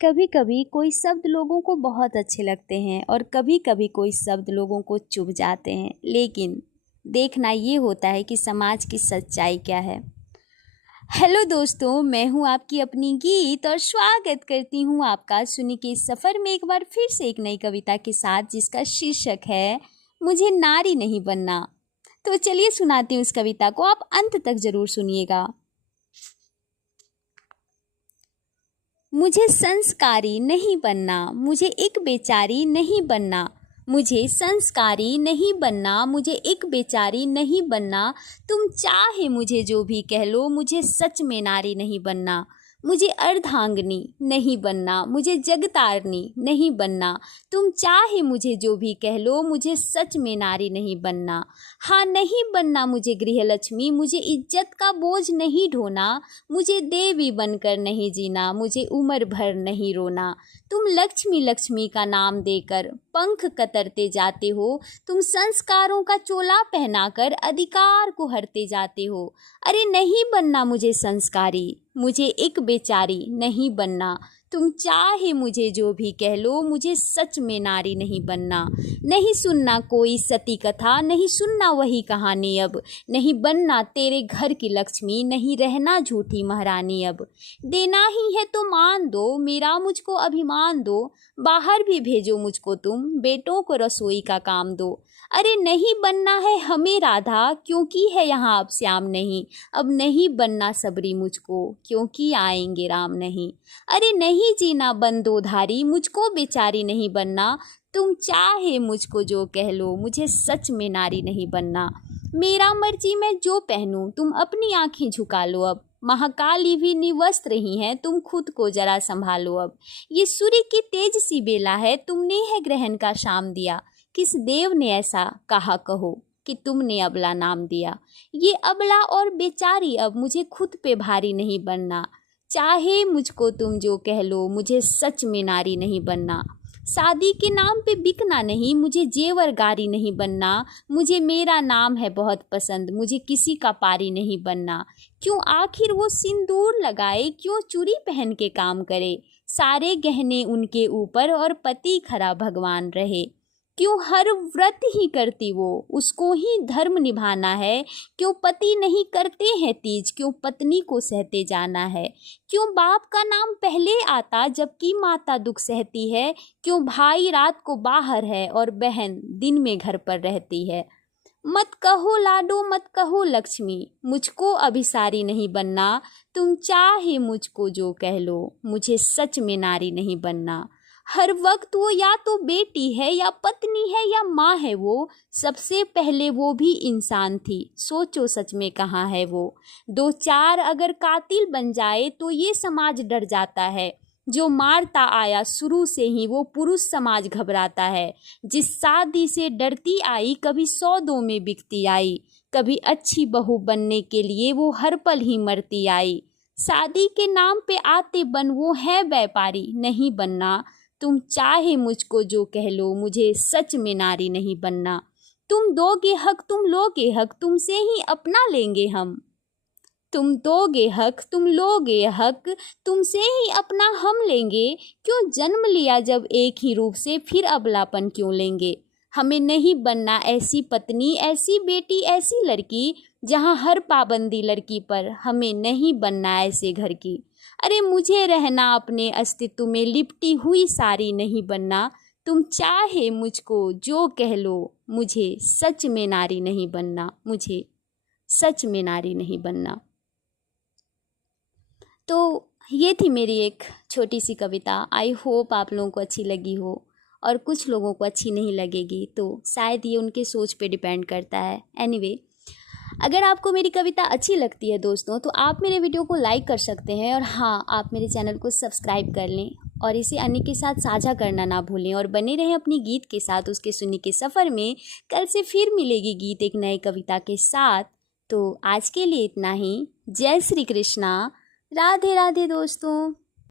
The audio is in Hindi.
कभी कभी कोई शब्द लोगों को बहुत अच्छे लगते हैं और कभी कभी कोई शब्द लोगों को चुभ जाते हैं, लेकिन देखना ये होता है कि समाज की सच्चाई क्या है। हेलो दोस्तों, मैं हूँ आपकी अपनी गीत और स्वागत करती हूँ आपका सुनी के इस सफ़र में एक बार फिर से एक नई कविता के साथ, जिसका शीर्षक है मुझे नारी नहीं बनना। तो चलिए सुनाती हूँ इस कविता को, आप अंत तक ज़रूर सुनिएगा। मुझे संस्कारी नहीं बनना, मुझे एक बेचारी नहीं बनना। मुझे संस्कारी नहीं बनना, मुझे एक बेचारी नहीं बनना। तुम चाहे मुझे जो भी कह लो, मुझे सच में नारी नहीं बनना। मुझे अर्धांगिनी नहीं बनना, मुझे जगतारनी नहीं बनना। तुम चाहे मुझे जो भी कह लो, मुझे सच में नारी नहीं बनना। हाँ, नहीं बनना मुझे गृहलक्ष्मी, मुझे इज्जत का बोझ नहीं ढोना। मुझे देवी बनकर नहीं जीना, मुझे उम्र भर नहीं रोना। तुम लक्ष्मी लक्ष्मी का नाम देकर पंख कतरते जाते हो। तुम संस्कारों का चोला पहनाकर अधिकार को हरते जाते हो। अरे नहीं बनना मुझे संस्कारी, मुझे एक बेचारी नहीं बनना। तुम चाहे मुझे जो भी कह लो, मुझे सच में नारी नहीं बनना। नहीं सुनना कोई सती कथा, नहीं सुनना वही कहानी अब। नहीं बनना तेरे घर की लक्ष्मी, नहीं रहना झूठी महारानी अब। देना ही है तो मान दो, मेरा मुझको अभिमान दो। बाहर भी भेजो मुझको तुम, बेटों को रसोई का काम दो। अरे नहीं बनना है हमें राधा, क्योंकि है यहाँ अब श्याम नहीं। अब नहीं बनना सबरी मुझको, क्योंकि आएंगे राम नहीं। अरे नहीं जीना बंदोधारी, मुझको बेचारी नहीं बनना। तुम चाहे मुझको जो कह लो, मुझे सच में नारी नहीं बनना। मेरा मर्जी मैं जो पहनूं, तुम अपनी आंखें झुका लो अब। महाकाली भी निवस्त्र ही हैं, तुम खुद को जरा संभालो अब। ये सूर्य की तेज सी बेला है, तुमने है ग्रहण का शाम दिया। किस देव ने ऐसा कहा कहो कि तुमने अबला नाम दिया। ये अबला और बेचारी अब मुझे खुद पे भारी नहीं बनना। चाहे मुझको तुम जो कह लो, मुझे सच में नारी नहीं बनना। शादी के नाम पे बिकना नहीं, मुझे जेवरगारी नहीं बनना। मुझे मेरा नाम है बहुत पसंद, मुझे किसी का पारी नहीं बनना। क्यों आखिर वो सिंदूर लगाए, क्यों चूड़ी पहन के काम करे। सारे गहने उनके ऊपर और पति खरा भगवान रहे। क्यों हर व्रत ही करती वो, उसको ही धर्म निभाना है। क्यों पति नहीं करते हैं तीज, क्यों पत्नी को सहते जाना है। क्यों बाप का नाम पहले आता, जबकि माता दुख सहती है। क्यों भाई रात को बाहर है और बहन दिन में घर पर रहती है। मत कहो लाडो मत कहो लक्ष्मी, मुझको अभिसारी नहीं बनना। तुम चाहे मुझको जो कह लो, मुझे सच में नारी नहीं बनना। हर वक्त वो या तो बेटी है या पत्नी है या माँ है वो। सबसे पहले वो भी इंसान थी, सोचो सच में कहाँ है वो। दो चार अगर कातिल बन जाए तो ये समाज डर जाता है। जो मारता आया शुरू से ही वो पुरुष समाज घबराता है। जिस शादी से डरती आई, कभी सौदों में बिकती आई। कभी अच्छी बहू बनने के लिए वो हर पल ही मरती आई। शादी के नाम पे आते बन वो है व्यापारी नहीं बनना। तुम चाहे मुझको जो कह लो, मुझे सच में नारी नहीं बनना। तुम दोगे हक तुम लोगे हक, तुमसे ही अपना लेंगे हम। तुम दोगे हक तुम लोगे हक, तुमसे ही अपना हम लेंगे। क्यों जन्म लिया जब एक ही रूप से, फिर अबलापन क्यों लेंगे। हमें नहीं बनना ऐसी पत्नी, ऐसी बेटी, ऐसी लड़की जहाँ हर पाबंदी लड़की पर। हमें नहीं बनना ऐसे घर की। अरे मुझे रहना अपने अस्तित्व में लिपटी हुई सारी नहीं बनना। तुम चाहे मुझको जो कह लो, मुझे सच में नारी नहीं बनना। मुझे सच में नारी नहीं बनना। तो ये थी मेरी एक छोटी सी कविता। आई होप आप लोगों को अच्छी लगी हो, और कुछ लोगों को अच्छी नहीं लगेगी तो शायद ये उनके सोच पे डिपेंड करता है। एनीवे, अगर आपको मेरी कविता अच्छी लगती है दोस्तों, तो आप मेरे वीडियो को लाइक कर सकते हैं, और हाँ, आप मेरे चैनल को सब्सक्राइब कर लें और इसे अन्य के साथ साझा करना ना भूलें। और बने रहें अपनी गीत के साथ उसके सुनने के सफ़र में। कल से फिर मिलेगी गीत एक नई कविता के साथ। तो आज के लिए इतना ही। जय श्री कृष्णा, राधे राधे दोस्तों।